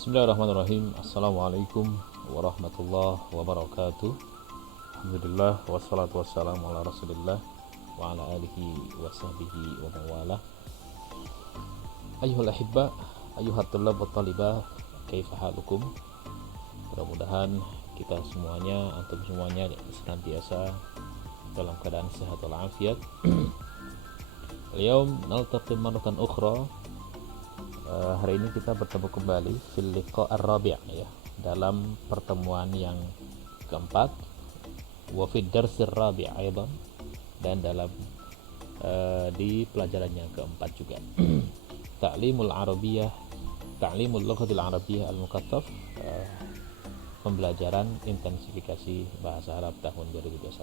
Bismillahirrahmanirrahim. Assalamualaikum warahmatullahi wabarakatuh. Alhamdulillah wassalatu wassalamu ala Rasulillah wa ala alihi wa sahbihi wa mawalah. Ayyuhal ahibba, ayyuhat tullab wa talibah, kaifa halukum? Mudah-mudahan kita semuanya, antum semuanya senantiasa dalam keadaan sehat walafiat. Al-yaum naltaqi marratan ukhra. Hari ini kita bertemu kembali fil liqa ar-rabi' ya, dalam pertemuan yang keempat, wa fid darsir rabi' aidan, dan dalam di pelajaran yang keempat juga. Ta'limul Arabiyyah, Ta'limul Lughatil Arabiyyah al-Mukaththaf, pembelajaran intensifikasi bahasa Arab tahun 2021.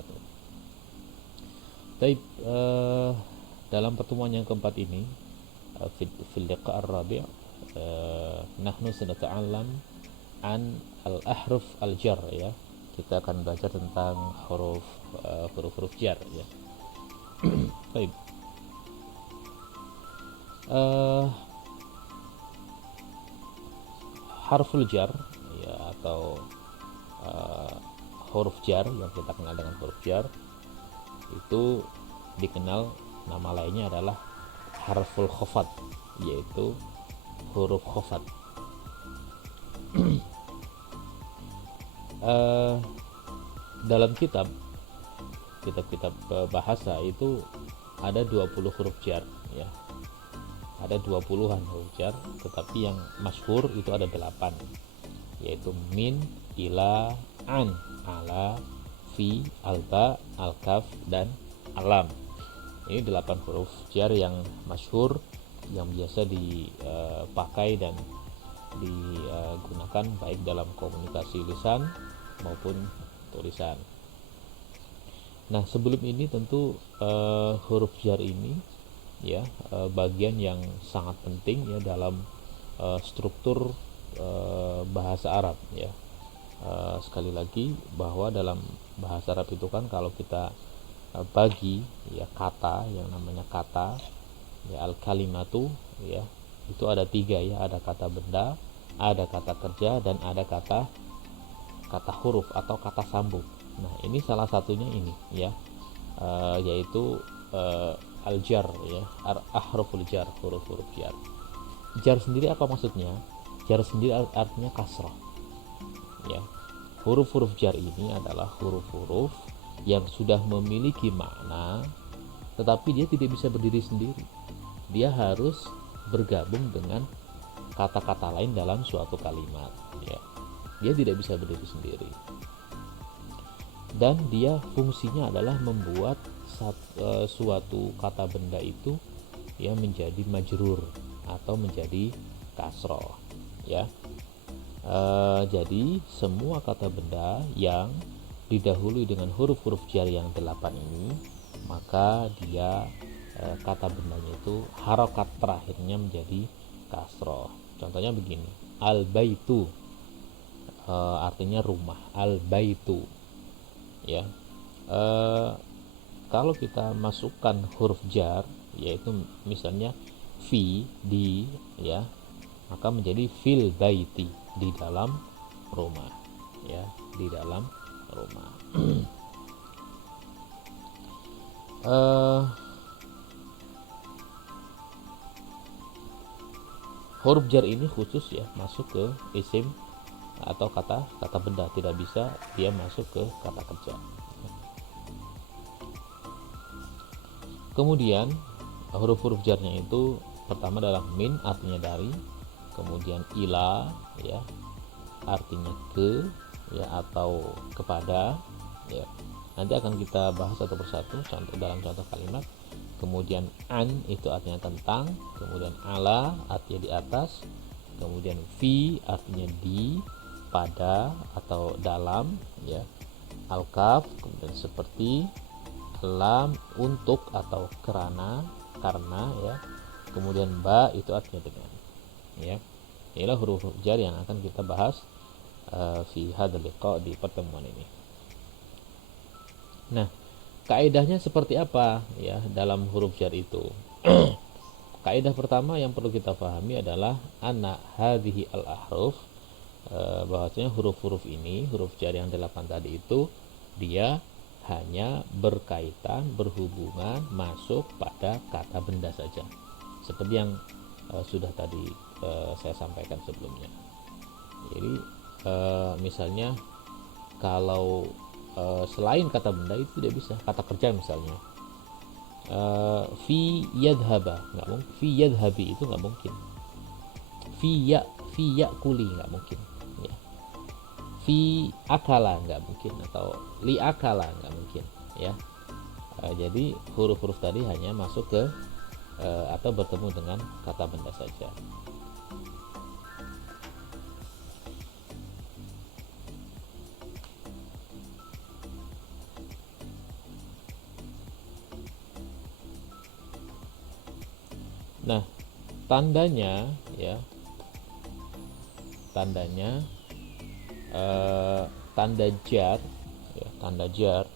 Baik, dalam pertemuan yang keempat ini, fil liqa ar-rabi' nahnu sanata'allam an al-ahruf al-jar ya. Kita akan belajar tentang huruf jar ya. Baik. Harful jar ya, atau huruf jar yang kita kenal dengan huruf jar itu dikenal nama lainnya adalah harful khafad, yaitu huruf khafad. Dalam kitab bahasa itu ada 20 huruf jar ya. Ada 20-an huruf jar, tetapi yang masyhur itu ada 8, yaitu min, ila, an, ala, fi, alba, alkaf, dan alam. Ini 8 huruf jar yang masyhur, yang biasa dipakai dan digunakan baik dalam komunikasi lisan maupun tulisan. Nah, sebelum ini tentu huruf jar ini ya bagian yang sangat penting ya dalam struktur bahasa Arab ya. Sekali lagi bahwa dalam bahasa Arab itu kan kalau kita bagi ya kata, yang namanya kata ya, al kalimatu ya, itu ada 3 ya, ada kata benda, ada kata kerja, dan ada kata huruf atau kata sambung. Nah, ini salah satunya ini ya, yaitu al jar ya, ahruful jar, huruf jar. Jar sendiri apa maksudnya? Jar sendiri artinya kasrah ya. Huruf-huruf jar ini adalah huruf-huruf yang sudah memiliki makna, tetapi dia tidak bisa berdiri sendiri. Dia harus bergabung dengan kata-kata lain dalam suatu kalimat ya. Dia tidak bisa berdiri sendiri, dan dia fungsinya adalah membuat suatu kata benda itu ya menjadi majrur atau menjadi kasroh ya. Jadi semua kata benda yang didahului dengan huruf-huruf jar yang 8 ini, maka dia kata bendanya itu harokat terakhirnya menjadi kasroh. Contohnya begini, al baitu artinya rumah, al baitu ya. Kalau kita masukkan huruf jar, yaitu misalnya fi, di ya, maka menjadi fil baiti, di dalam rumah ya, di dalam rumah. Huruf jar ini khusus ya masuk ke isim atau kata benda, tidak bisa dia masuk ke kata kerja. Kemudian huruf-huruf jarnya itu pertama adalah min, artinya dari, kemudian ila ya, artinya ke ya atau kepada ya. Nanti akan kita bahas satu persatu dalam contoh kalimat. Kemudian an itu artinya tentang, kemudian ala artinya di atas, kemudian fi artinya di, pada atau dalam ya, al-kaf kemudian seperti, lam untuk atau karena ya, kemudian ba itu artinya dengan ya. Inilah huruf jar yang akan kita bahas fi hadzal liqa, di pertemuan ini. Nah, kaidahnya seperti apa ya dalam huruf jar itu? kaidah pertama yang perlu kita pahami adalah anna hadhihi al-ahruf, bahwasanya huruf-huruf ini, huruf jar yang 8 tadi itu dia hanya berkaitan, berhubungan, masuk pada kata benda saja, seperti yang sudah tadi saya sampaikan sebelumnya. Jadi misalnya kalau selain kata benda itu tidak bisa. Kata kerja misalnya fi yadhaba, nggak mungkin. Fi yadhabi itu nggak mungkin. Fi yakuli nggak mungkin ya. Fi akala nggak mungkin, atau li akala nggak mungkin ya. Jadi huruf-huruf tadi hanya masuk ke atau bertemu dengan kata benda saja. Nah, tandanya ya, tandanya tanda jar ya, tanda jar,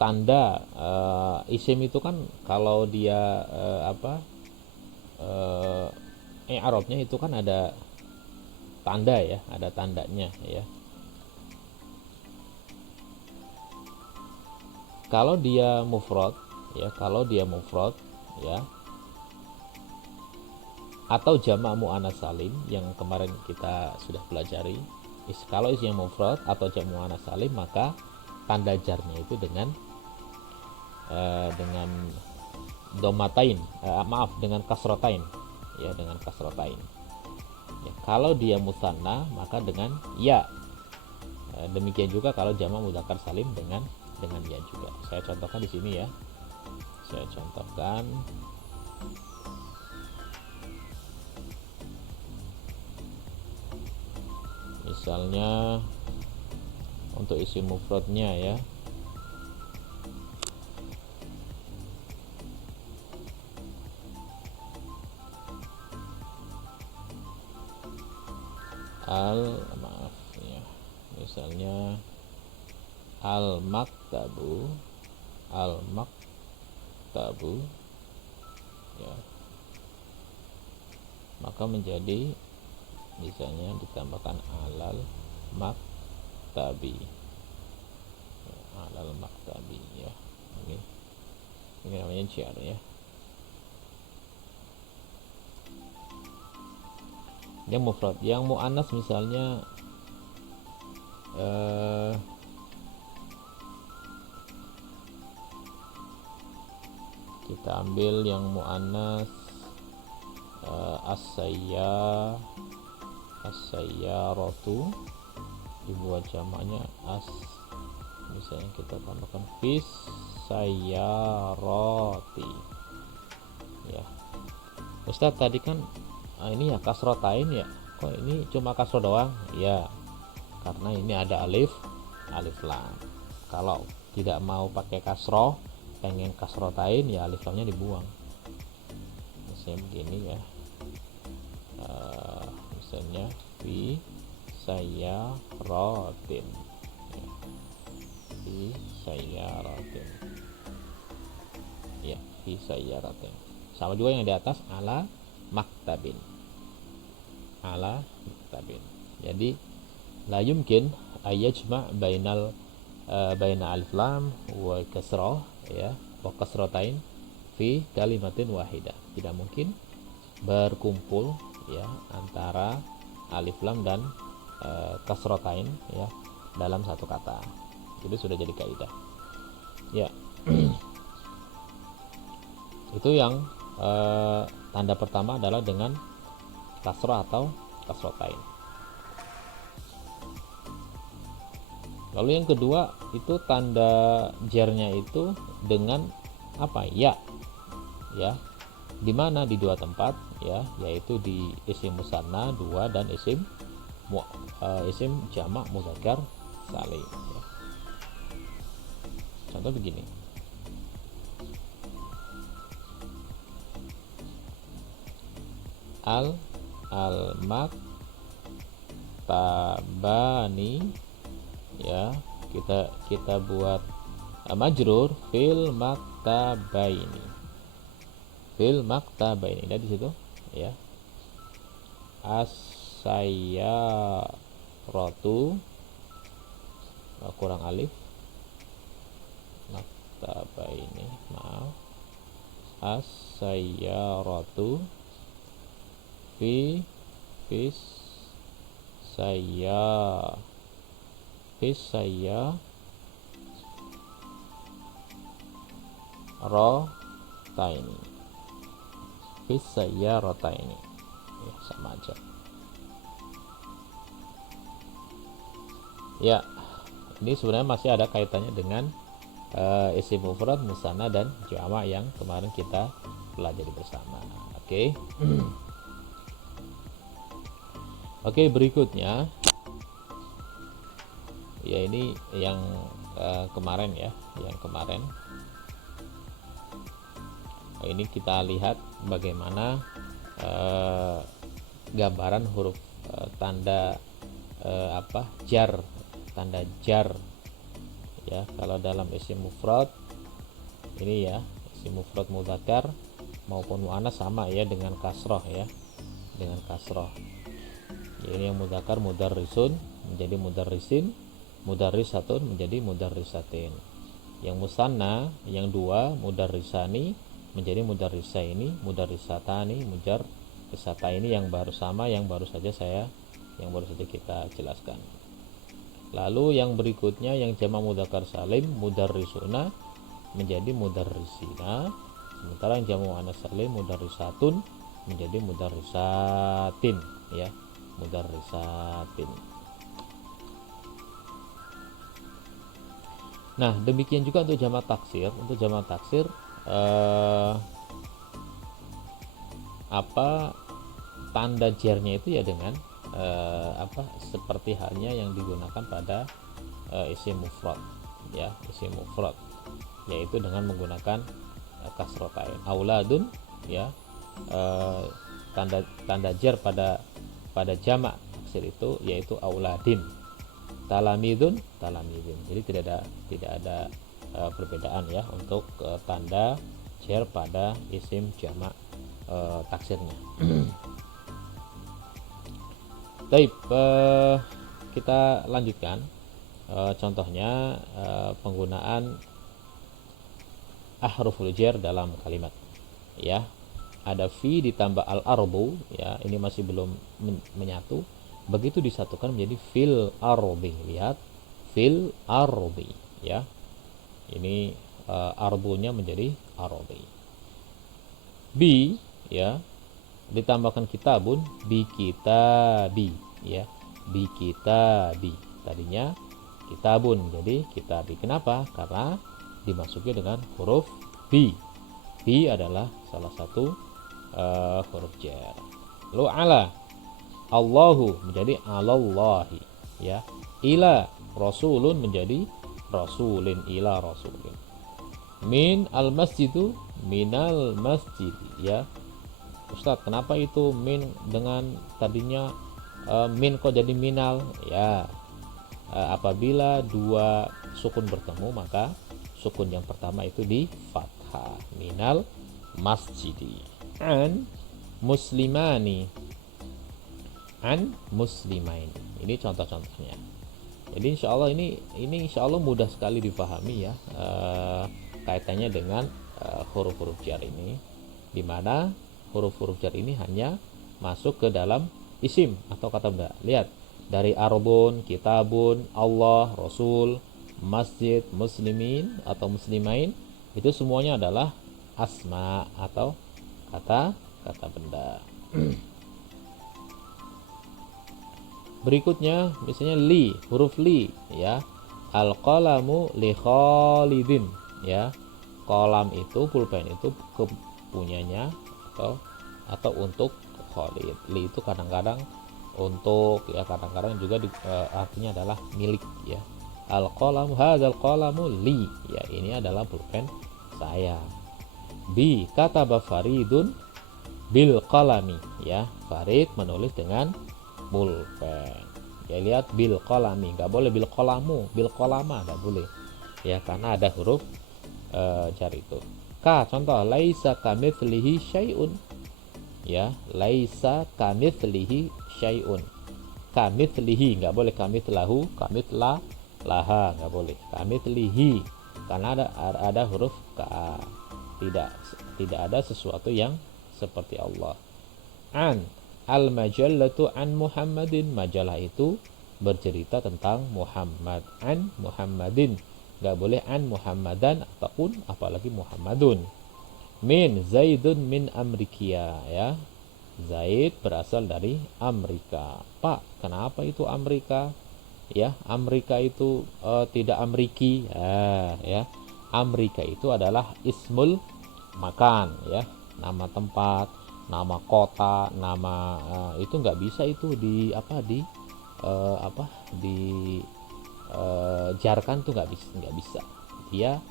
tanda isim itu kan kalau dia i'rabnya itu kan ada tanda ya, ada tandanya ya. Kalau dia mufrad ya, kalau dia mufrad ya, atau jamak muannats salim yang kemarin kita sudah pelajari, kalau isinya mufrad atau jamak muannats salim, maka tanda jarnya itu dengan domatain, dengan kasrotain ya, dengan kasrotain ya. Kalau dia musanna maka dengan ya. Demikian juga kalau jamak mudzakkar salim dengan ya juga. Saya contohkan di sini ya. Saya contohkan misalnya untuk isim mufradnya ya. Misalnya al-maktabu ya, maka menjadi misalnya ditambahkan alal maktabi ya. Ini namanya jar ya. Yang mufrad, yang muannas misalnya kita ambil yang muannas as-sayyaratu, dibuat jamaknya misalnya kita tambahkan fis sayyarati ya. Ustaz tadi kan ini ya kasrotain ya, kok ini cuma kasro doang ya, karena ini ada alif lam. Kalau tidak mau pakai kasroh, pengen kasrotain ya, alif lamnya dibuang. Misalnya begini ya, misalnya fi sayyaratin ya. Fi sayyaratin sama juga yang di atas ala maktabin. Jadi la yumkin ayajma baina alif lam wa kasrah ya, wa kasratain fi kalimatin wahidah. Tidak mungkin berkumpul ya antara alif lam dan kasratain ya dalam satu kata. Jadi sudah jadi kaidah ya. Itu yang tanda pertama adalah dengan kasrah atau kasratain. Lalu yang kedua itu tanda jarnya itu dengan apa? Ya. Di mana? Di dua tempat ya, yaitu di isim musanna 2 dan isim jamak mudzakkar salim ya. Contoh begini. al-maktabani ya, kita buat majrur fil maktabaini. Fil maktabaini. Lihat di situ ya. As-sayyaratu kurang alif. Maktabaini, maaf. As-sayyaratu fis saya rotaini. Fis saya rotaini ya, sama aja ya. Ini sebenarnya masih ada kaitannya dengan isim mufrad, musanna dan jamak yang kemarin kita pelajari bersama. Oke. Oke, berikutnya ya, ini yang kemarin ya, yang kemarin. Ini kita lihat bagaimana gambaran huruf tanda jar, tanda jar ya. Kalau dalam isim mufrad ini ya, isim mufrad mudzakkar maupun muannas sama ya, dengan kasroh ya, dengan kasroh ya. Ini yang mudzakkar mudarrisun menjadi mudarrisin, mudarrisatun menjadi mudarrisatin. Yang musanna yang dua, mudarrisani menjadi mudarrisaini, mudarrisatani, mudarrisataini, yang baru sama, yang baru saja kita jelaskan. Lalu yang berikutnya yang jamak mudzakkar salim, mudarrisuna menjadi mudarrisina, sementara yang jamak muannas salim, mudarrisatun menjadi mudarrisatin ya, mudarrisatin. Nah, demikian juga untuk jamak taksir. Untuk jamak taksir tanda jarnya itu ya dengan seperti halnya yang digunakan pada isim mufrad ya, isim mufrad, yaitu dengan menggunakan kasrotain. Auladun ya, tanda jar pada jamak taksir itu yaitu auladin. Talamidun, talamidin. Jadi tidak ada perbedaan ya untuk tanda jar pada isim jamak taksirnya. Baik, kita lanjutkan contohnya penggunaan ahruful jar dalam kalimat ya. Ada fi ditambah al-ardu ya, ini masih belum menyatu. Begitu disatukan menjadi fil ardi. Lihat, fil ardi ya. Ini ardunya menjadi ardi. Bi ya, ditambahkan kitabun, bi kitabi ya, bi kitabi. Tadinya kitabun jadi kitabi. Kenapa? Karena dimasuki dengan huruf bi. Bi adalah salah satu huruf jar. Lalu ala, Allahu menjadi alallahi ya. Ila, rasulun menjadi rasulin, ila rasulin. Min al masjidu, minal masjid ya. Ustadz, kenapa itu min dengan tadinya min kok jadi minal ya? Apabila dua sukun bertemu, maka sukun yang pertama itu di fathah, minal masjidi. An muslimani, an muslimain. Ini contoh-contohnya. Jadi insya Allah ini insya Allah mudah sekali difahami ya, kaitannya dengan huruf-huruf jar ini, dimana huruf-huruf jar ini hanya masuk ke dalam isim atau kata benda. Lihat, dari arbun, kitabun, Allah, Rasul, masjid, muslimin atau muslimain, itu semuanya adalah asma atau kata benda. Berikutnya misalnya li, huruf li ya. Al-qalamu li Khalidin ya. Kolam itu, pulpen itu kepunyanya atau untuk Khalid. Li itu kadang-kadang untuk ya, kadang-kadang juga artinya adalah milik ya. Al-qalamu, hadzal qalamu li ya, ini adalah pulpen saya. Bi kataba Faridun bil qalami ya. Farid menulis dengan pulpen ya. Lihat, bil qalami, nggak boleh bil qalamu, bil qalama nggak boleh. ya, karena ada huruf jar itu. Ka, contoh laisa kamitslihi syai'un, ya, laisa kamitslihi syai'un. Kamitslihi nggak boleh kamitslahu, kamitsla laha nggak boleh, kamitslihi karena ada huruf ka, tidak ada sesuatu yang seperti Allah. An, al majallatu an Muhammadin, majalah itu bercerita tentang Muhammad. An Muhammadin, nggak boleh an Muhammadan ataupun apalagi Muhammadun. Min Zaidun min Amrikia, ya, Zaid berasal dari Amerika. Pak, kenapa itu Amerika? Ya, Amerika itu tidak Amriki. Ya, Amerika itu adalah ismul makan, ya, nama tempat, nama kota, nama itu nggak bisa itu di jarkan tuh nggak bisa. Dia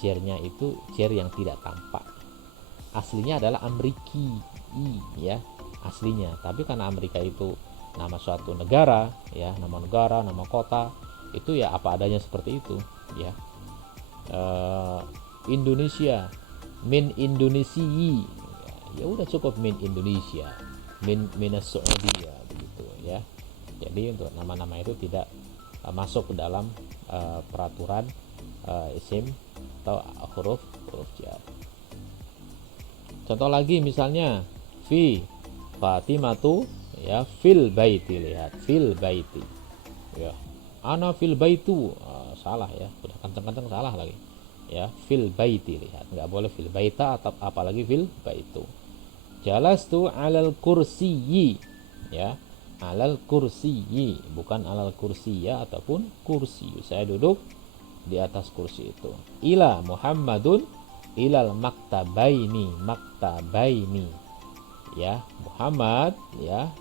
jernya itu jer yang tidak tampak. Aslinya adalah Amriki, ya, aslinya. Tapi karena Amerika itu nama suatu negara, ya, nama negara, nama kota, itu ya apa adanya seperti itu, ya. Indonesia, min Indonesiyi, ya udah cukup min Indonesia, minas Saudi, ya, begitu, ya. Jadi untuk nama-nama itu tidak masuk ke dalam peraturan isim atau huruf jar. Contoh lagi misalnya fi Fatimatu, ya, fil baiti, lihat fil baiti, ya, ana fil baitu, salah, ya, udah kenceng-kenceng salah lagi, ya, fil baiti, lihat, nggak boleh fil baita atau apalagi fil baitu. Jalastu alal kursiyi, ya, alal kursiyi, bukan alal kursiya ataupun kursi, saya duduk di atas kursi itu. Ila Muhammadun ilal maktabaini, ya, Muhammad, ya,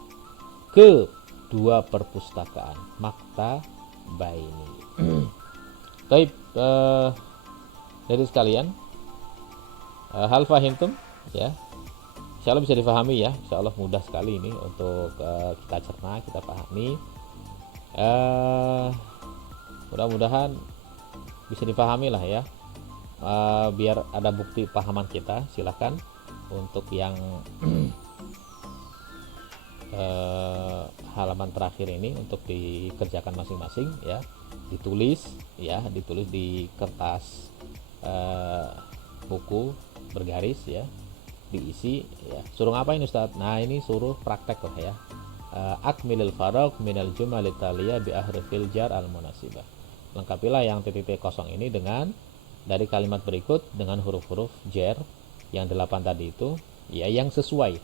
ke dua perpustakaan, maktabaini. Baik, jadi sekalian, hal fahimtum, ya, insyaallah bisa difahami, ya, insyaallah mudah sekali ini untuk kita cerna, kita pahami. Mudah-mudahan bisa dipahami lah, ya. Biar ada bukti pahaman kita, silahkan untuk yang halaman terakhir ini untuk dikerjakan masing-masing, ya, ditulis di kertas buku bergaris, ya, diisi, ya. Suruh ngapain Ustadz? Nah, ini suruh praktek lah, ya. Akmilil faraq minal jumal taliyah bi ahrifil jar al munasibah. Lengkapilah yang titik kosong ini dengan dari kalimat berikut dengan huruf-huruf jar yang 8 tadi itu, ya, yang sesuai.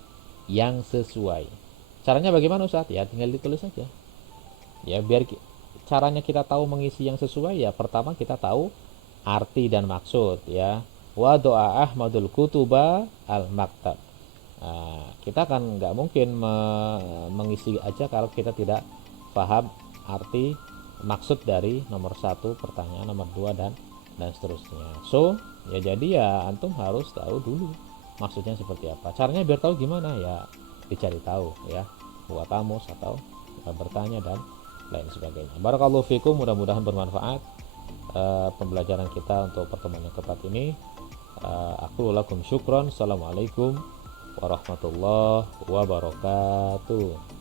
Caranya bagaimana Ustaz? Ya, tinggal ditulis saja. Ya, biar caranya kita tahu mengisi yang sesuai, ya, pertama kita tahu arti dan maksud, ya. Wa doa Ahmadul kutuba al maktab. Nah, kita kan nggak mungkin mengisi aja kalau kita tidak paham arti maksud dari nomor 1 pertanyaan, nomor 2 dan seterusnya. So, ya, jadi ya antum harus tahu dulu maksudnya seperti apa. Caranya biar tahu gimana, ya, dicari tahu, ya, buat kamus atau bertanya dan lain sebagainya. Barakallahu fikum, mudah-mudahan bermanfaat pembelajaran kita untuk pertemuan yang keempat ini. Aku lakum syukron. Assalamualaikum warahmatullahi wabarakatuh.